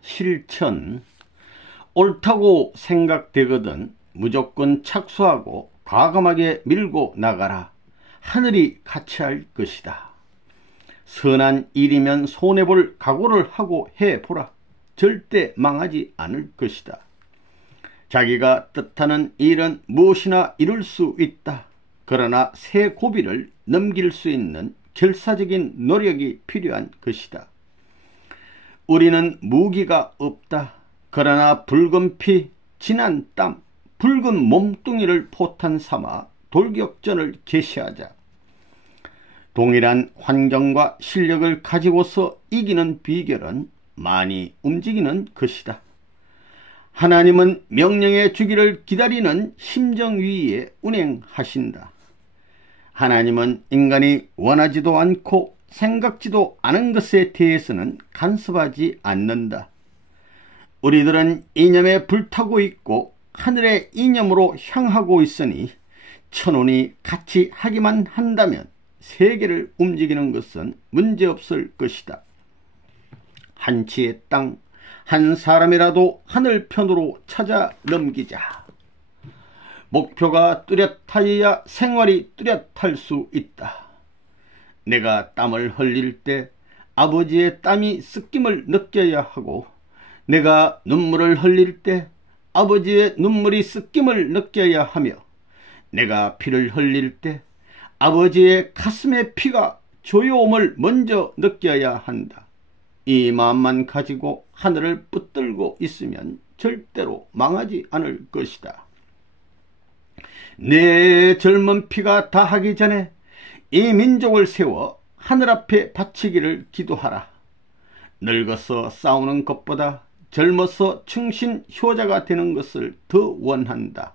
실천. 옳다고 생각되거든 무조건 착수하고 과감하게 밀고 나가라. 하늘이 같이 할 것이다. 선한 일이면 손해볼 각오를 하고 해보라. 절대 망하지 않을 것이다. 자기가 뜻하는 일은 무엇이나 이룰 수 있다. 그러나 새 고비를 넘길 수 있는 결사적인 노력이 필요한 것이다. 우리는 무기가 없다. 그러나 붉은 피, 진한 땀, 붉은 몸뚱이를 포탄 삼아 돌격전을 개시하자. 동일한 환경과 실력을 가지고서 이기는 비결은 많이 움직이는 것이다. 하나님은 명령의 주기를 기다리는 심정 위에 운행하신다. 하나님은 인간이 원하지도 않고 생각지도 않은 것에 대해서는 간섭하지 않는다. 우리들은 이념에 불타고 있고 하늘의 이념으로 향하고 있으니 천운이 같이 하기만 한다면 세계를 움직이는 것은 문제없을 것이다. 한치의 땅, 한 사람이라도 하늘편으로 찾아 넘기자. 목표가 뚜렷하여야 생활이 뚜렷할 수 있다. 내가 땀을 흘릴 때 아버지의 땀이 습김을 느껴야 하고, 내가 눈물을 흘릴 때 아버지의 눈물이 습김을 느껴야 하며, 내가 피를 흘릴 때 아버지의 가슴의 피가 조여옴을 먼저 느껴야 한다. 이 마음만 가지고 하늘을 붙들고 있으면 절대로 망하지 않을 것이다. 내 젊은 피가 다하기 전에 이 민족을 세워 하늘 앞에 바치기를 기도하라. 늙어서 싸우는 것보다 젊어서 충신 효자가 되는 것을 더 원한다.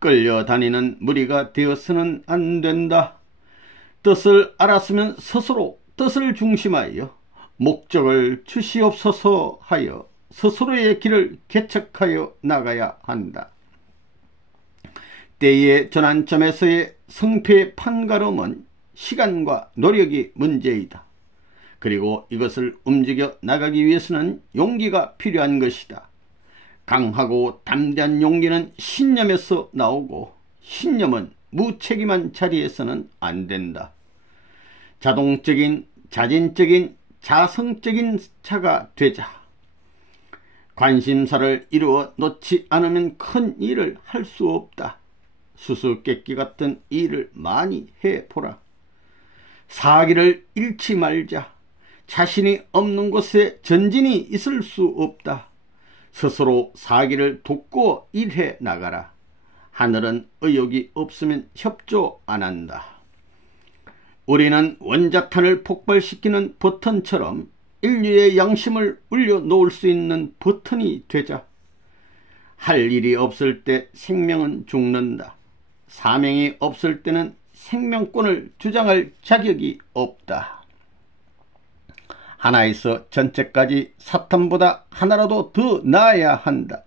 끌려다니는 무리가 되어서는 안 된다. 뜻을 알았으면 스스로 뜻을 중심하여 목적을 주시옵소서 하여 스스로의 길을 개척하여 나가야 한다. 때의 전환점에서의 성패의 판가름은 시간과 노력이 문제이다. 그리고 이것을 움직여 나가기 위해서는 용기가 필요한 것이다. 강하고 담대한 용기는 신념에서 나오고, 신념은 무책임한 자리에서는 안 된다. 자동적인, 자진적인, 자성적인 자가 되자. 관심사를 이루어 놓지 않으면 큰 일을 할 수 없다. 수수께끼 같은 일을 많이 해보라. 사기를 잃지 말자. 자신이 없는 곳에 전진이 있을 수 없다. 스스로 사기를 돋고 일해 나가라. 하늘은 의욕이 없으면 협조 안 한다. 우리는 원자탄을 폭발시키는 버튼처럼 인류의 양심을 울려놓을 수 있는 버튼이 되자. 할 일이 없을 때 생명은 죽는다. 사명이 없을 때는 생명권을 주장할 자격이 없다. 하나에서 전체까지 사탄보다 하나라도 더 나아야 한다.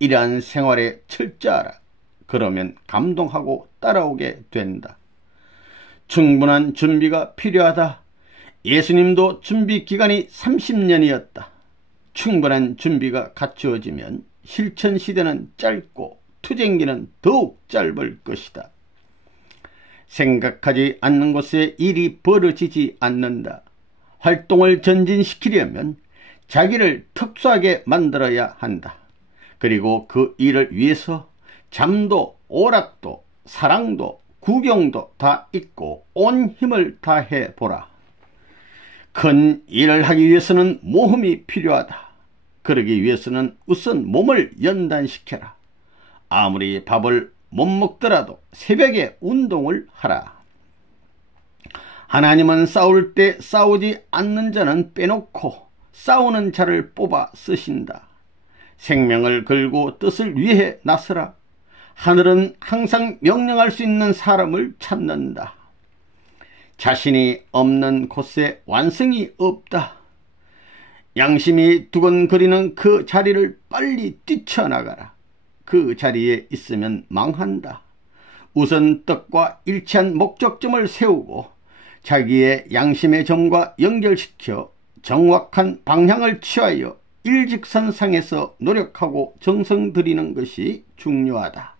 이러한 생활에 철저하라. 그러면 감동하고 따라오게 된다. 충분한 준비가 필요하다. 예수님도 준비 기간이 30년이었다. 충분한 준비가 갖추어지면 실천 시대는 짧고 투쟁기는 더욱 짧을 것이다. 생각하지 않는 곳에 일이 벌어지지 않는다. 활동을 전진시키려면 자기를 특수하게 만들어야 한다. 그리고 그 일을 위해서 잠도 오락도 사랑도 구경도 다 잊고 온 힘을 다해 보라. 큰 일을 하기 위해서는 모험이 필요하다. 그러기 위해서는 우선 몸을 연단시켜라. 아무리 밥을 못 먹더라도 새벽에 운동을 하라. 하나님은 싸울 때 싸우지 않는 자는 빼놓고 싸우는 자를 뽑아 쓰신다. 생명을 걸고 뜻을 위해 나서라. 하늘은 항상 명령할 수 있는 사람을 찾는다. 자신이 없는 곳에 완성이 없다. 양심이 두근거리는 그 자리를 빨리 뛰쳐나가라. 그 자리에 있으면 망한다. 우선 뜻과 일치한 목적점을 세우고 자기의 양심의 점과 연결시켜 정확한 방향을 취하여 일직선상에서 노력하고 정성 들이는 것이 중요하다.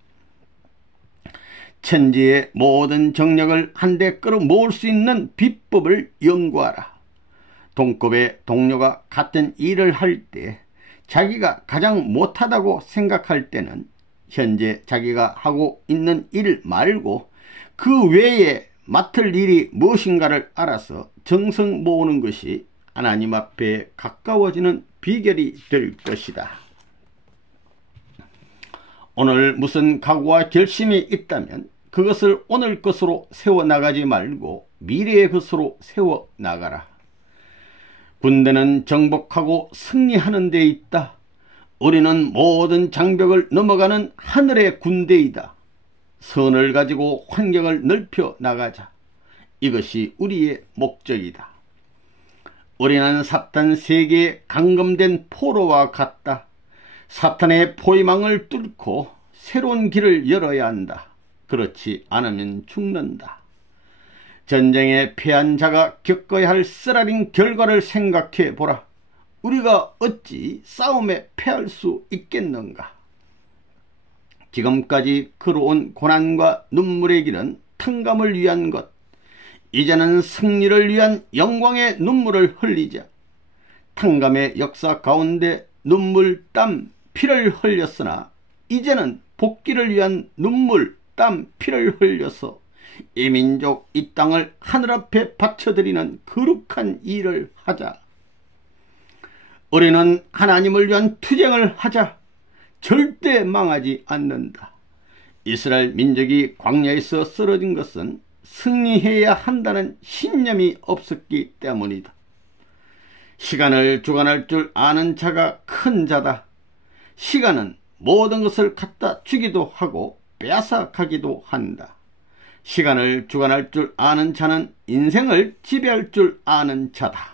천지의 모든 정력을 한데 끌어모을 수 있는 비법을 연구하라. 동급의 동료가 같은 일을 할 때 자기가 가장 못하다고 생각할 때는 현재 자기가 하고 있는 일 말고 그 외에 맡을 일이 무엇인가를 알아서 정성 모으는 것이 하나님 앞에 가까워지는 비결이 될 것이다. 오늘 무슨 각오와 결심이 있다면 그것을 오늘 것으로 세워나가지 말고 미래의 것으로 세워나가라. 군대는 정복하고 승리하는 데 있다. 우리는 모든 장벽을 넘어가는 하늘의 군대이다. 선을 가지고 환경을 넓혀 나가자. 이것이 우리의 목적이다. 우리는 사탄 세계에 감금된 포로와 같다. 사탄의 포위망을 뚫고 새로운 길을 열어야 한다. 그렇지 않으면 죽는다. 전쟁에 패한 자가 겪어야 할 쓰라린 결과를 생각해 보라. 우리가 어찌 싸움에 패할 수 있겠는가? 지금까지 걸어온 고난과 눈물의 길은 탕감을 위한 것, 이제는 승리를 위한 영광의 눈물을 흘리자. 탕감의 역사 가운데 눈물, 땀, 피를 흘렸으나 이제는 복귀를 위한 눈물, 땀, 피를 흘려서 이 민족, 이 땅을 하늘 앞에 바쳐드리는 거룩한 일을 하자. 우리는 하나님을 위한 투쟁을 하자. 절대 망하지 않는다. 이스라엘 민족이 광야에서 쓰러진 것은 승리해야 한다는 신념이 없었기 때문이다. 시간을 주관할 줄 아는 자가 큰 자다. 시간은 모든 것을 갖다 주기도 하고 빼앗아가기도 한다. 시간을 주관할 줄 아는 자는 인생을 지배할 줄 아는 자다.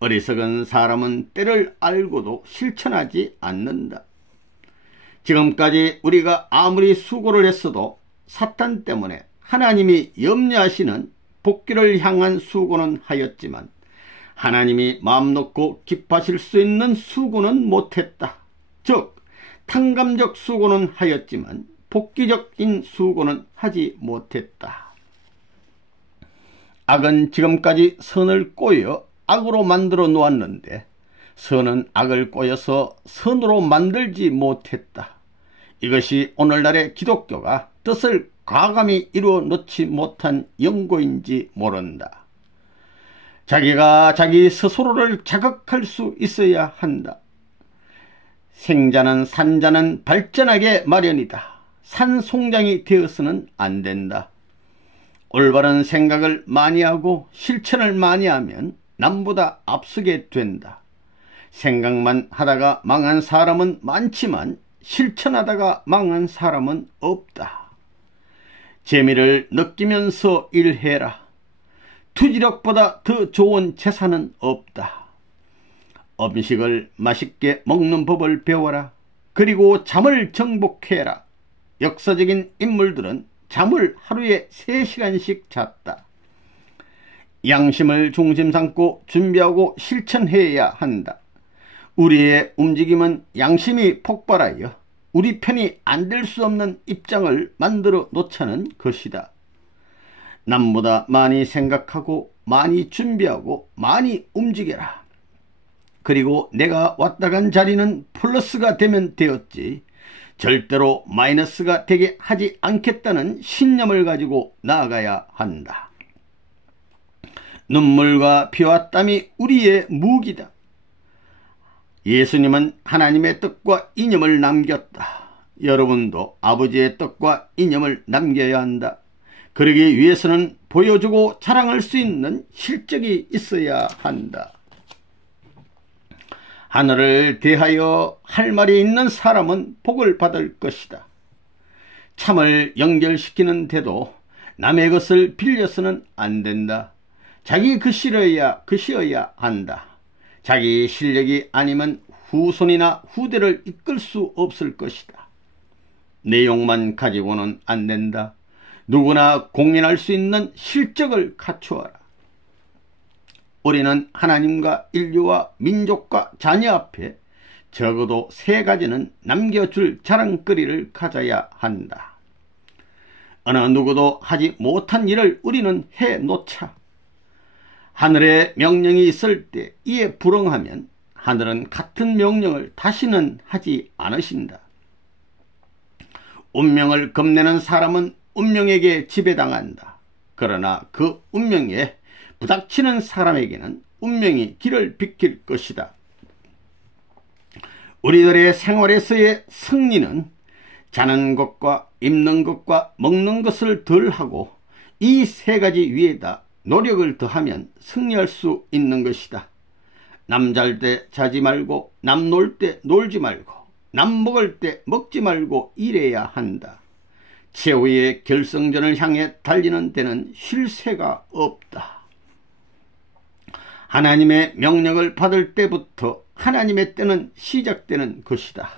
어리석은 사람은 때를 알고도 실천하지 않는다. 지금까지 우리가 아무리 수고를 했어도 사탄 때문에 하나님이 염려하시는 복귀를 향한 수고는 하였지만 하나님이 마음 놓고 기뻐하실 수 있는 수고는 못했다. 즉 탕감적 수고는 하였지만 복귀적인 수고는 하지 못했다. 악은 지금까지 선을 꼬여 악으로 만들어 놓았는데 선은 악을 꼬여서 선으로 만들지 못했다. 이것이 오늘날의 기독교가 뜻을 과감히 이루어 놓지 못한 영고인지 모른다. 자기가 자기 스스로를 자극할 수 있어야 한다. 생자는 산자는 발전하게 마련이다. 산송장이 되어서는 안 된다. 올바른 생각을 많이 하고 실천을 많이 하면 남보다 앞서게 된다. 생각만 하다가 망한 사람은 많지만 실천하다가 망한 사람은 없다. 재미를 느끼면서 일해라. 투지력보다 더 좋은 재산은 없다. 음식을 맛있게 먹는 법을 배워라. 그리고 잠을 정복해라. 역사적인 인물들은 잠을 하루에 3시간씩 잤다. 양심을 중심 삼고 준비하고 실천해야 한다. 우리의 움직임은 양심이 폭발하여 우리 편이 안 될 수 없는 입장을 만들어 놓자는 것이다. 남보다 많이 생각하고 많이 준비하고 많이 움직여라. 그리고 내가 왔다 간 자리는 플러스가 되면 되었지 절대로 마이너스가 되게 하지 않겠다는 신념을 가지고 나아가야 한다. 눈물과 피와 땀이 우리의 무기다. 예수님은 하나님의 뜻과 이념을 남겼다. 여러분도 아버지의 뜻과 이념을 남겨야 한다. 그러기 위해서는 보여주고 자랑할 수 있는 실적이 있어야 한다. 하늘을 대하여 할 말이 있는 사람은 복을 받을 것이다. 참을 연결시키는데도 남의 것을 빌려서는 안 된다. 자기 것이어야 한다. 자기 실력이 아니면 후손이나 후대를 이끌 수 없을 것이다. 내용만 가지고는 안 된다. 누구나 공인할 수 있는 실적을 갖추어라. 우리는 하나님과 인류와 민족과 자녀 앞에 적어도 3가지는 남겨줄 자랑거리를 가져야 한다. 어느 누구도 하지 못한 일을 우리는 해놓자. 하늘에 명령이 있을 때 이에 불응하면 하늘은 같은 명령을 다시는 하지 않으신다. 운명을 겁내는 사람은 운명에게 지배당한다. 그러나 그 운명에 부닥치는 사람에게는 운명이 길을 비킬 것이다. 우리들의 생활에서의 승리는 자는 것과 입는 것과 먹는 것을 덜하고 이 3가지 위에다 노력을 더하면 승리할 수 있는 것이다. 남 잘 때 자지 말고 남 놀 때 놀지 말고 남 먹을 때 먹지 말고 일해야 한다. 최후의 결승전을 향해 달리는 데는 쉴 새가 없다. 하나님의 명령을 받을 때부터 하나님의 때는 시작되는 것이다.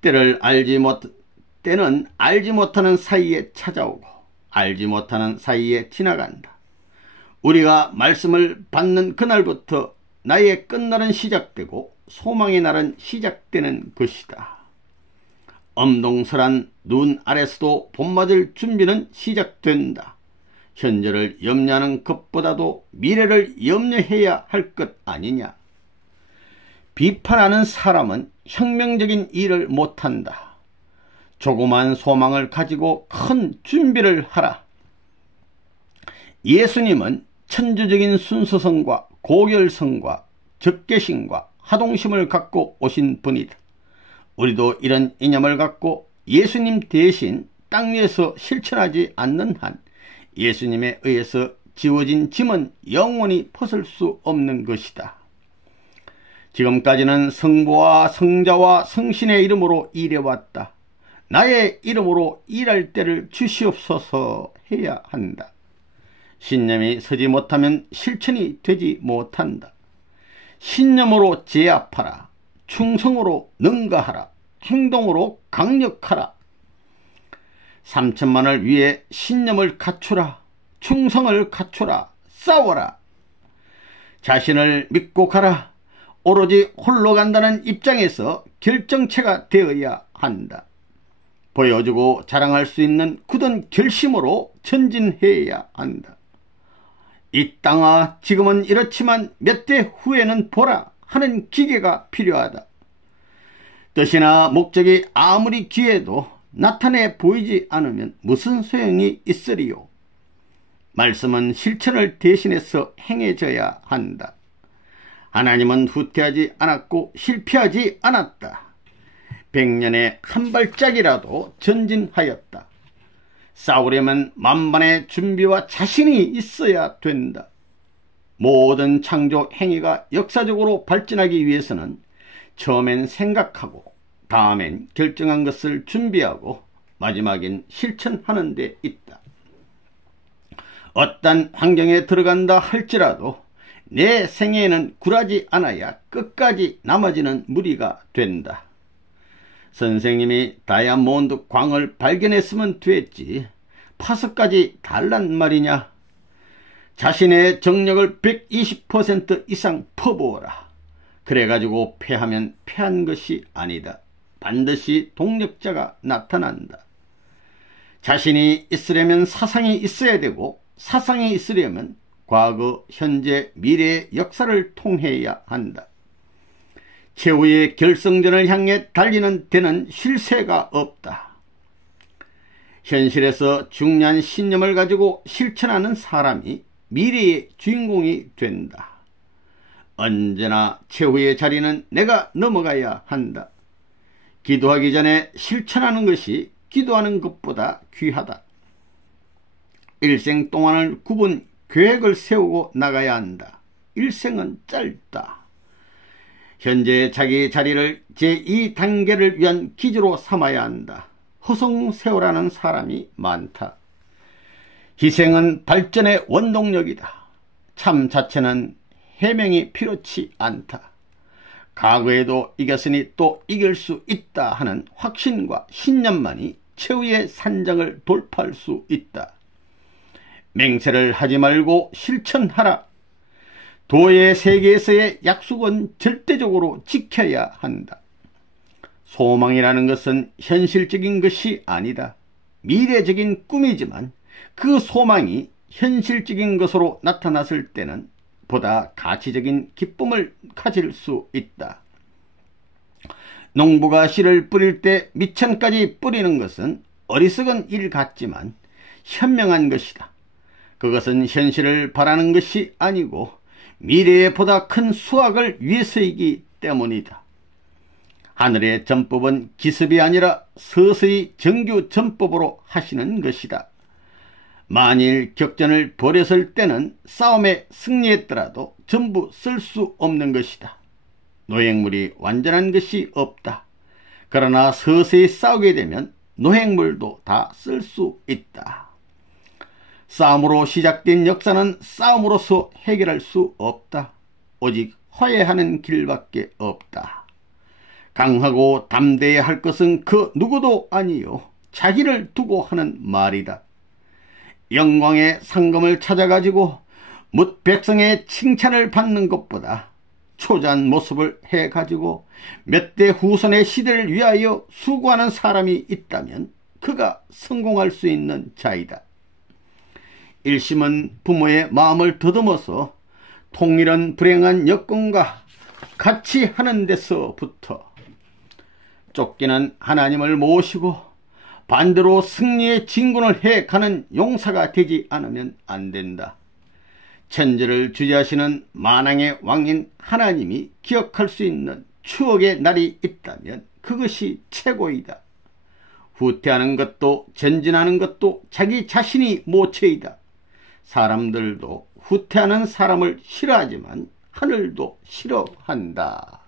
때는 알지 못하는 사이에 찾아오고 알지 못하는 사이에 지나간다. 우리가 말씀을 받는 그날부터 나의 끝날은 시작되고 소망의 날은 시작되는 것이다. 엄동설한 눈 아래서도 봄 맞을 준비는 시작된다. 현재를 염려하는 것보다도 미래를 염려해야 할 것 아니냐. 비판하는 사람은 혁명적인 일을 못한다. 조그만 소망을 가지고 큰 준비를 하라. 예수님은 천주적인 순수성과 고결성과 적개심과 하동심을 갖고 오신 분이다. 우리도 이런 이념을 갖고 예수님 대신 땅 위에서 실천하지 않는 한 예수님에 의해서 지워진 짐은 영원히 벗을 수 없는 것이다. 지금까지는 성부와 성자와 성신의 이름으로 일해왔다. 나의 이름으로 일할 때를 주시옵소서 해야 한다. 신념이 서지 못하면 실천이 되지 못한다. 신념으로 제압하라. 충성으로 능가하라. 행동으로 강력하라. 3천만을 위해 신념을 갖추라. 충성을 갖추라. 싸워라. 자신을 믿고 가라. 오로지 홀로 간다는 입장에서 결정체가 되어야 한다. 보여주고 자랑할 수 있는 굳은 결심으로 전진해야 한다. 이 땅아, 지금은 이렇지만 몇 대 후에는 보라 하는 기계가 필요하다. 뜻이나 목적이 아무리 귀해도 나타내 보이지 않으면 무슨 소용이 있으리요. 말씀은 실천을 대신해서 행해져야 한다. 하나님은 후퇴하지 않았고 실패하지 않았다. 100년에 한 발짝이라도 전진하였다. 싸우려면 만반의 준비와 자신이 있어야 된다. 모든 창조 행위가 역사적으로 발전하기 위해서는 처음엔 생각하고 다음엔 결정한 것을 준비하고 마지막엔 실천하는 데 있다. 어떤 환경에 들어간다 할지라도 내 생애에는 굴하지 않아야 끝까지 남아지는 무리가 된다. 선생님이 다이아몬드 광을 발견했으면 됐지 파서까지 달란 말이냐. 자신의 정력을 120% 이상 퍼부어라. 그래가지고 패하면 패한 것이 아니다. 반드시 동력자가 나타난다. 자신이 있으려면 사상이 있어야 되고 사상이 있으려면 과거, 현재, 미래의 역사를 통해야 한다. 최후의 결승전을 향해 달리는 데는 쉴 새가 없다. 현실에서 중요한 신념을 가지고 실천하는 사람이 미래의 주인공이 된다. 언제나 최후의 자리는 내가 넘어가야 한다. 기도하기 전에 실천하는 것이 기도하는 것보다 귀하다. 일생 동안을 굽은 계획을 세우고 나가야 한다. 일생은 짧다. 현재 자기 자리를 제2단계를 위한 기지로 삼아야 한다. 허송세월하는 사람이 많다. 희생은 발전의 원동력이다. 참 자체는 해명이 필요치 않다. 과거에도 이겼으니 또 이길 수 있다 하는 확신과 신념만이 최후의 산장을 돌파할 수 있다. 맹세를 하지 말고 실천하라. 도의 세계에서의 약속은 절대적으로 지켜야 한다. 소망이라는 것은 현실적인 것이 아니다. 미래적인 꿈이지만 그 소망이 현실적인 것으로 나타났을 때는 보다 가치적인 기쁨을 가질 수 있다. 농부가 씨를 뿌릴 때 미천까지 뿌리는 것은 어리석은 일 같지만 현명한 것이다. 그것은 현실을 바라는 것이 아니고 미래에 보다 큰 수확을 위해서이기 때문이다. 하늘의 전법은 기습이 아니라 서서히 정규 전법으로 하시는 것이다. 만일 격전을 벌였을 때는 싸움에 승리했더라도 전부 쓸 수 없는 것이다. 노획물이 완전한 것이 없다. 그러나 서서히 싸우게 되면 노획물도 다 쓸 수 있다. 싸움으로 시작된 역사는 싸움으로서 해결할 수 없다. 오직 화해하는 길밖에 없다. 강하고 담대해야 할 것은 그 누구도 아니요 자기를 두고 하는 말이다. 영광의 상금을 찾아가지고 뭇 백성의 칭찬을 받는 것보다 초자한 모습을 해가지고 몇 대 후손의 시대를 위하여 수고하는 사람이 있다면 그가 성공할 수 있는 자이다. 일심은 부모의 마음을 더듬어서 통일은 불행한 여건과 같이 하는 데서부터 쫓기는 하나님을 모시고 반대로 승리의 진군을 해가는 용사가 되지 않으면 안 된다. 천지를 주재하시는 만왕의 왕인 하나님이 기억할 수 있는 추억의 날이 있다면 그것이 최고이다. 후퇴하는 것도 전진하는 것도 자기 자신이 모체이다. 사람들도 후퇴하는 사람을 싫어하지만 하늘도 싫어한다.